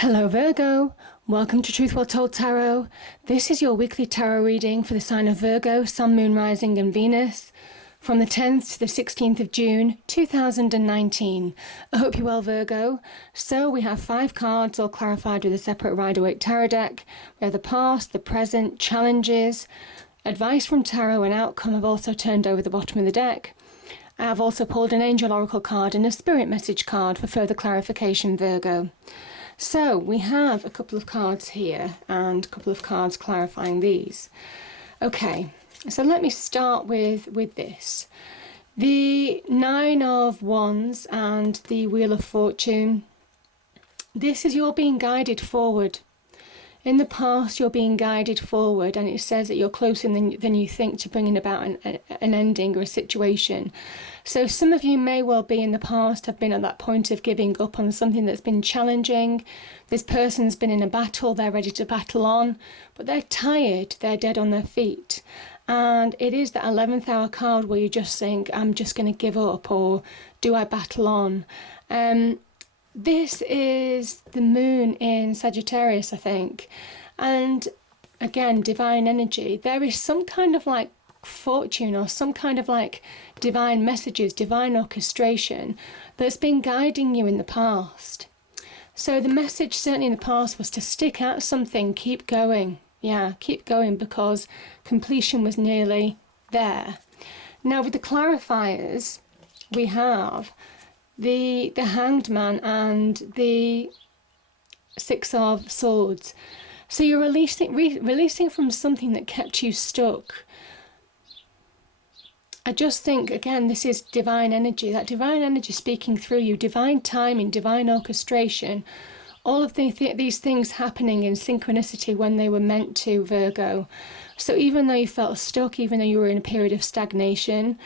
Hello Virgo, welcome to Truth Well Told Tarot. This is your weekly tarot reading for the sign of Virgo, Sun, Moon, Rising and Venus from the 10th to the 16th of June 2019. I hope you're well, Virgo. So we have 5 cards all clarified with a separate Rider-Waite tarot deck. We have the past, the present, challenges, advice from tarot and outcome. I've also turned over the bottom of the deck. I have also pulled an angel oracle card and a spirit message card for further clarification, Virgo. So we have a couple of cards here and a couple of cards clarifying these. Okay, so let me start with this. The 9 of Wands and the Wheel of Fortune. This is you're being guided forward. In the past, you're being guided forward, and it says that you're closer than you think to bringing about an ending or a situation. So some of you may well be in the past have been at that point of giving up on something that's been challenging. This person's been in a battle, they're ready to battle on, but they're tired, they're dead on their feet. And it is that 11th hour card where you just think, I'm just going to give up, or do I battle on? This is the moon in Sagittarius, I think. And again, divine energy. There is some kind of like fortune or some kind of like divine messages, divine orchestration that's been guiding you in the past. So the message certainly in the past was to stick at something, keep going. Yeah, keep going because completion was nearly there. Now with the clarifiers, we have the Hanged Man and the 6 of Swords. So you're releasing from something that kept you stuck. I just think, again, this is divine energy, that divine energy speaking through you, divine timing, divine orchestration, all of these things happening in synchronicity when they were meant to, Virgo. So even though you felt stuck, even though you were in a period of stagnation,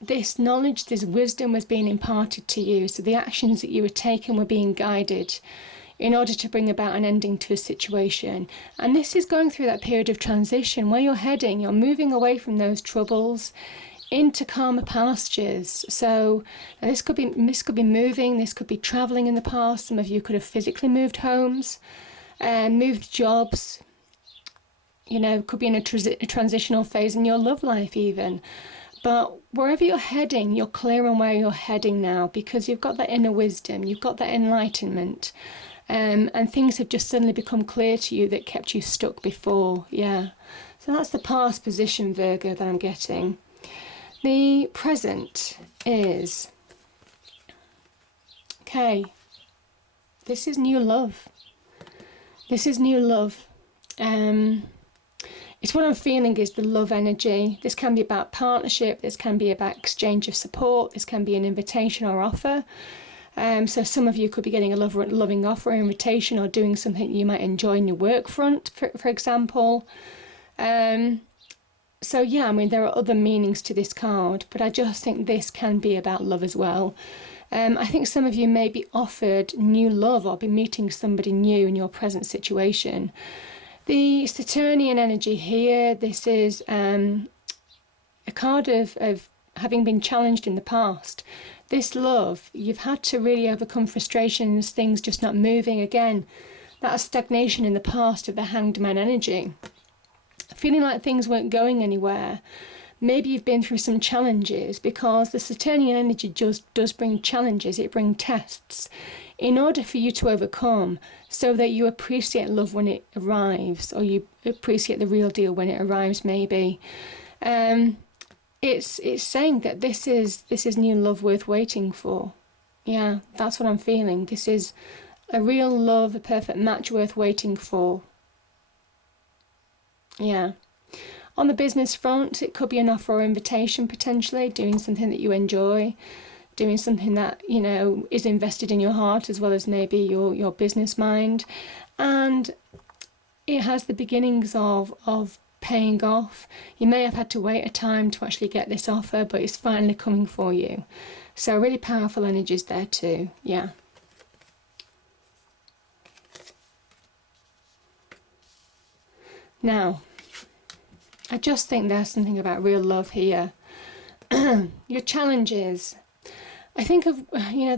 this knowledge, this wisdom was being imparted to you. So the actions that you were taking were being guided in order to bring about an ending to a situation. And this is going through that period of transition where you're heading, you're moving away from those troubles into calmer pastures. So this could be moving, this could be traveling in the past. Some of you could have physically moved homes, moved jobs, you know, could be in a transitional phase in your love life even. But wherever you're heading, you're clear on where you're heading now because you've got that inner wisdom, you've got that enlightenment, and things have just suddenly become clear to you that kept you stuck before. Yeah, so that's the past position, Virgo, that I'm getting. The present is, okay, this is new love. This is new love. It's what I'm feeling is the love energy. This can be about partnership. This can be about exchange of support. This can be an invitation or offer. So some of you could be getting a loving offer, invitation, or doing something you might enjoy in your work front, for example. So yeah, I mean, there are other meanings to this card, but I just think this can be about love as well. I think some of you may be offered new love or be meeting somebody new in your present situation. The Saturnian energy here, this is a card of having been challenged in the past. This love, you've had to really overcome frustrations, things just not moving. Again, that stagnation in the past of the Hanged Man energy. Feeling like things weren't going anywhere. Maybe you've been through some challenges because the Saturnian energy just does bring challenges, it brings tests in order for you to overcome so that you appreciate love when it arrives, or you appreciate the real deal when it arrives maybe. It's saying that this is new love worth waiting for. Yeah, that's what I'm feeling. This is a real love, a perfect match worth waiting for. Yeah. On the business front, it could be an offer or invitation potentially, doing something that you enjoy, doing something that, you know, is invested in your heart as well as maybe your business mind. And it has the beginnings of paying off. You may have had to wait a time to actually get this offer, but it's finally coming for you. So really powerful energies there too. Yeah. Now, I just think there's something about real love here. Your challenges. I think of,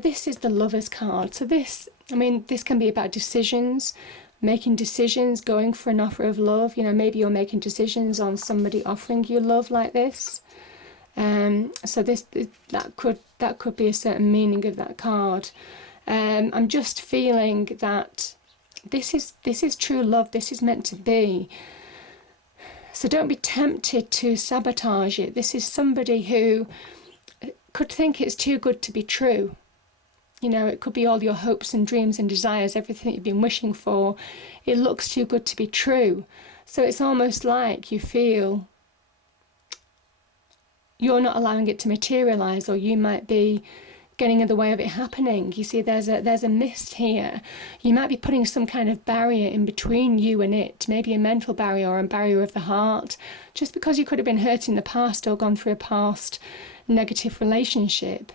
this is the Lover's card. So this can be about decisions, making decisions, going for an offer of love. Maybe you're making decisions on somebody offering you love like this. So that could be a certain meaning of that card. I'm just feeling that this is true love. This is meant to be. So don't be tempted to sabotage it. This is somebody who could think it's too good to be true. It could be all your hopes and dreams and desires, everything you've been wishing for. It looks too good to be true. So it's almost like you feel you're not allowing it to materialize, or you might be getting in the way of it happening. You see, there's a mist here. You might be putting some kind of barrier in between you and it, maybe a mental barrier or a barrier of the heart, just because you could have been hurt in the past or gone through a past negative relationship.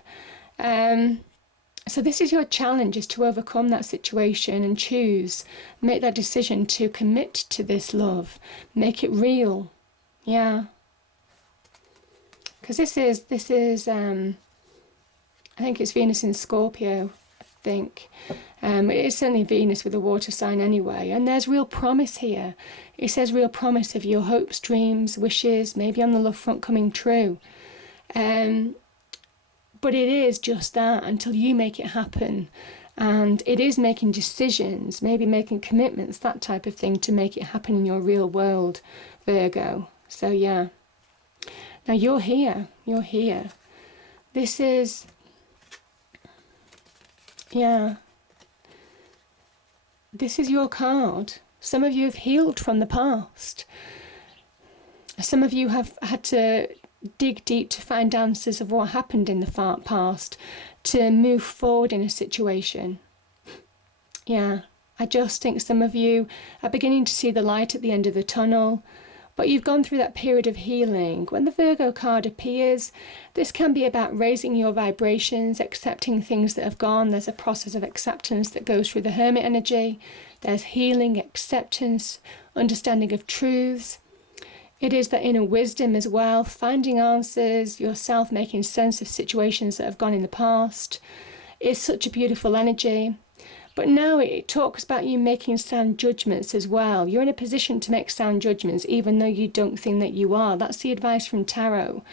So this is your challenge, is to overcome that situation and make that decision to commit to this love, make it real. Yeah. Because this is I think it's Venus in Scorpio, I think. It is certainly Venus with a water sign anyway. And there's real promise here. It says real promise of your hopes, dreams, wishes, maybe on the love front coming true. But it is just that until you make it happen. And it is making decisions, maybe making commitments, that type of thing, to make it happen in your real world, Virgo. So yeah. Now you're here. This is... Yeah, this is your card. Some of you have healed from the past. Some of you have had to dig deep to find answers of what happened in the past to move forward in a situation. Yeah, I just think some of you are beginning to see the light at the end of the tunnel. But you've gone through that period of healing. When the Virgo card appears, this can be about raising your vibrations, accepting things that have gone. There's a process of acceptance that goes through the Hermit energy. There's healing, acceptance, understanding of truths. It is that inner wisdom as well, finding answers, yourself making sense of situations that have gone in the past. It's such a beautiful energy. But now it talks about you making sound judgments as well. You're in a position to make sound judgments, even though you don't think that you are. That's the advice from Tarot.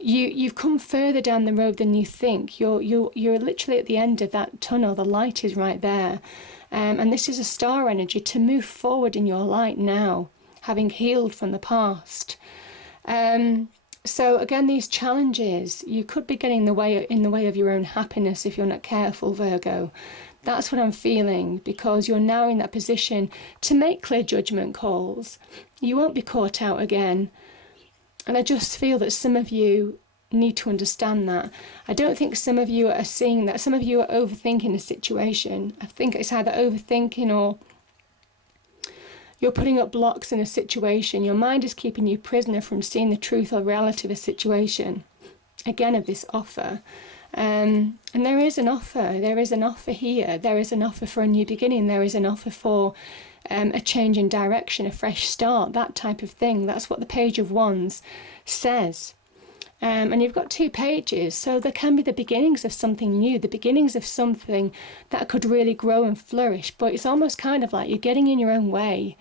You've come further down the road than you think. You're literally at the end of that tunnel. The light is right there. And this is a star energy to move forward in your light now, having healed from the past. So again, these challenges, you could be getting in the way of your own happiness if you're not careful, Virgo. That's what I'm feeling, because you're now in that position to make clear judgment calls. You won't be caught out again. And I just feel that some of you need to understand that. I don't think some of you are seeing that. Some of you are overthinking a situation. I think it's either overthinking or you're putting up blocks in a situation. Your mind is keeping you prisoner from seeing the truth or reality of a situation. Again, of this offer. And there is an offer. There is an offer here. There is an offer for a new beginning. There is an offer for a change in direction, a fresh start, that type of thing. That's what the Page of Wands says. And you've got 2 pages, so there can be the beginnings of something new, the beginnings of something that could really grow and flourish. But it's almost kind of like you're getting in your own way.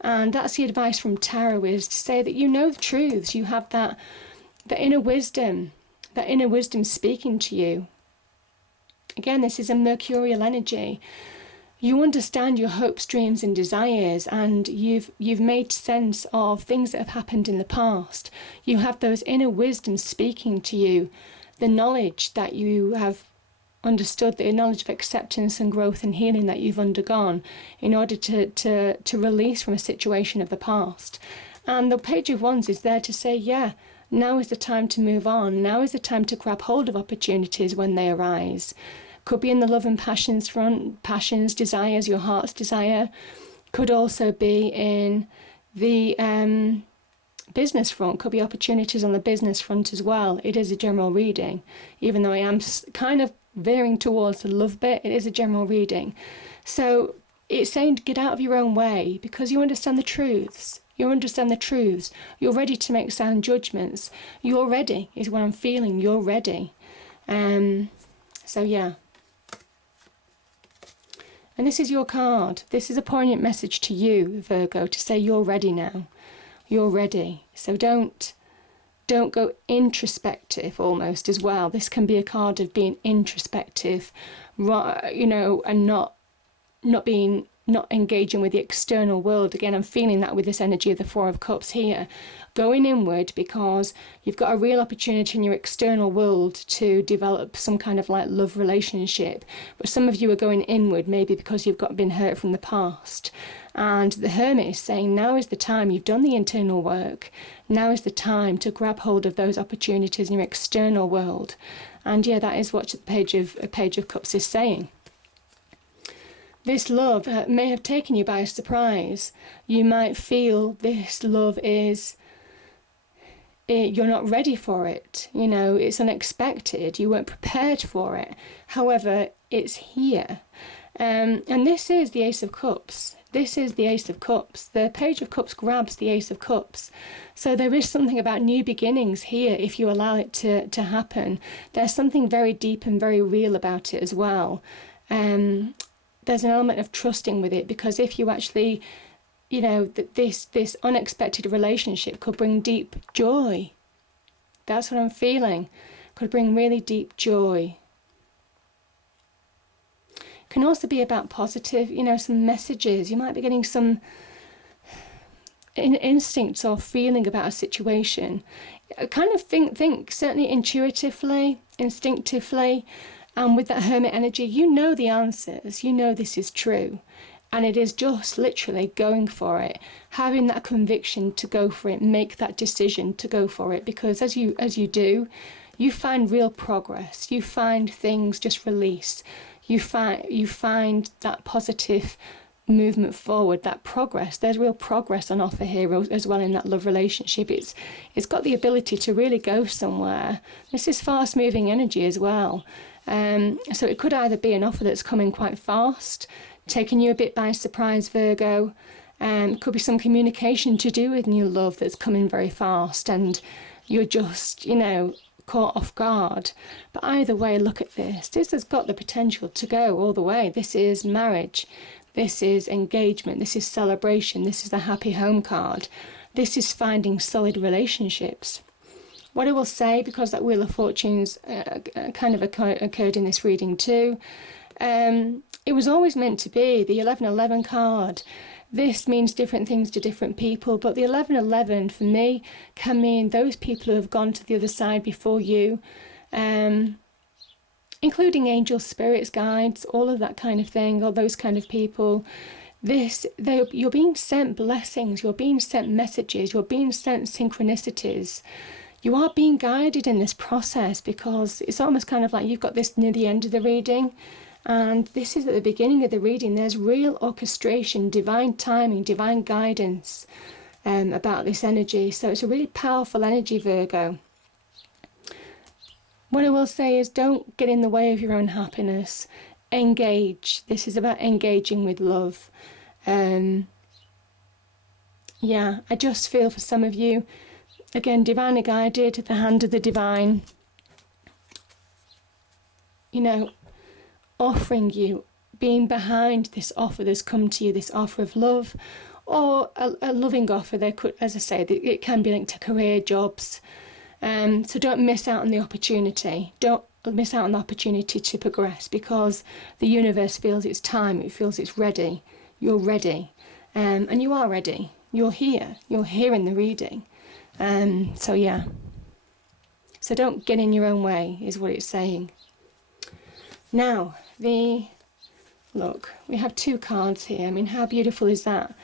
And that's the advice from Tarot, is to say that you know the truths. You have that inner wisdom. That inner wisdom speaking to you. Again, this is a mercurial energy. You understand your hopes, dreams and desires, and you've made sense of things that have happened in the past. You have those inner wisdoms speaking to you, the knowledge that you have understood, the knowledge of acceptance and growth and healing that you've undergone in order to release from a situation of the past. And the Page of Wands is there to say, yeah, now is the time to move on. Now is the time to grab hold of opportunities when they arise. Could be in the love and passions front, passions, desires, your heart's desire. Could also be in the business front. Could be opportunities on the business front as well. It is a general reading. Even though I am kind of veering towards the love bit, it is a general reading. So it's saying to get out of your own way, because you understand the truths. You understand the truths. You're ready to make sound judgments. You're ready, is what I'm feeling. You're ready. So yeah. And this is your card. This is a poignant message to you, Virgo, to say you're ready now. You're ready. So don't go introspective almost as well. This can be a card of being introspective, you know, and not engaging with the external world. Again, I'm feeling that with this energy of the Four of Cups here. Going inward because you've got a real opportunity in your external world to develop some kind of like love relationship. But some of you are going inward, maybe because you've been hurt from the past. And the Hermit is saying now is the time. You've done the internal work. Now is the time to grab hold of those opportunities in your external world. And yeah, that is what the Page of Cups is saying. This love may have taken you by surprise. You might feel this love you're not ready for it. You know, it's unexpected. You weren't prepared for it. However, it's here. And this is the Ace of Cups. This is the Ace of Cups. The Page of Cups grabs the Ace of Cups. So there is something about new beginnings here if you allow it to happen. There's something very deep and very real about it as well. There's an element of trusting with it, because if you actually, you know, this unexpected relationship could bring deep joy. That's what I'm feeling. Could bring really deep joy. Can also be about positive, you know, some messages. You might be getting some instincts or feeling about a situation. I kind of think certainly intuitively, instinctively, and with that Hermit energy, you know the answers. You know this is true. And it is just literally going for it, having that conviction to go for it, make that decision to go for it. Because as you do, you find real progress. You find things just release. You find that positive movement forward, that progress. There's real progress on offer here as well in that love relationship. It's got the ability to really go somewhere. This is fast moving energy as well. So it could either be an offer that's coming quite fast, taking you a bit by surprise, Virgo. Could be some communication to do with new love that's coming very fast and you're just, you know, caught off guard. But either way, look at this. This has got the potential to go all the way. This is marriage. This is engagement. This is celebration. This is the happy home card. This is finding solid relationships. What I will say, because that Wheel of Fortune's kind of occurred in this reading too, it was always meant to be the 1111 card. This means different things to different people, but the 1111 for me can mean those people who have gone to the other side before you, including angels, spirits, guides, all of that kind of thing, all those kind of people. You're being sent blessings, you're being sent messages, you're being sent synchronicities. You are being guided in this process, because it's almost kind of like you've got this near the end of the reading, and this is at the beginning of the reading. There's real orchestration, divine timing, divine guidance about this energy. So it's a really powerful energy, Virgo. What I will say is don't get in the way of your own happiness. Engage. This is about engaging with love. Yeah, I just feel for some of you, again, divinely guided, the hand of the divine, you know, offering you, being behind this offer that's come to you, this offer of love, or a loving offer. There could, as I say, it can be linked to career, jobs. So don't miss out on the opportunity. Don't miss out on the opportunity to progress, because the universe feels it's time. It feels it's ready. You're ready. And you are ready. You're here. You're here in the reading. So yeah. So don't get in your own way is what it's saying. Now, look, we have two cards here. I mean, how beautiful is that?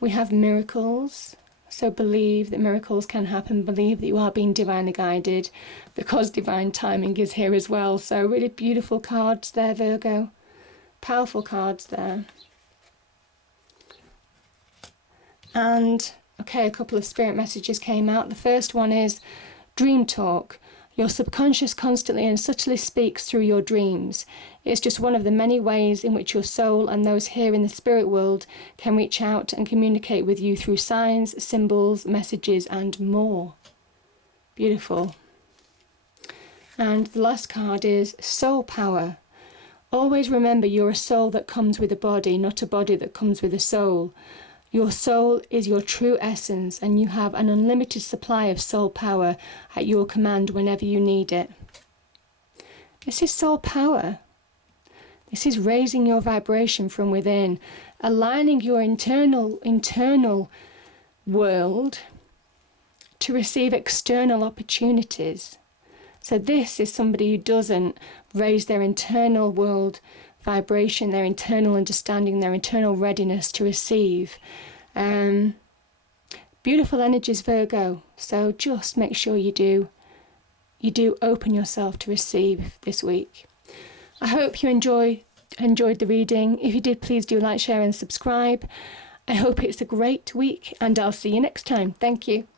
We have miracles. So believe that miracles can happen. Believe that you are being divinely guided, because divine timing is here as well. So really beautiful cards there, Virgo. Powerful cards there. And, okay, a couple of spirit messages came out. The first one is dream talk. Your subconscious constantly and subtly speaks through your dreams. It's just one of the many ways in which your soul and those here in the spirit world can reach out and communicate with you through signs, symbols, messages, and more. Beautiful. And the last card is soul power. Always remember you're a soul that comes with a body, not a body that comes with a soul. Your soul is your true essence, and you have an unlimited supply of soul power at your command whenever you need it. This is soul power. This is raising your vibration from within, aligning your internal world to receive external opportunities. So this is somebody who doesn't raise their internal world vibration, their internal understanding, their internal readiness to receive. Beautiful energies, Virgo. So just make sure you do open yourself to receive this week. I hope you enjoyed the reading. If you did, please do like, share and subscribe. I hope it's a great week, and I'll see you next time. Thank you.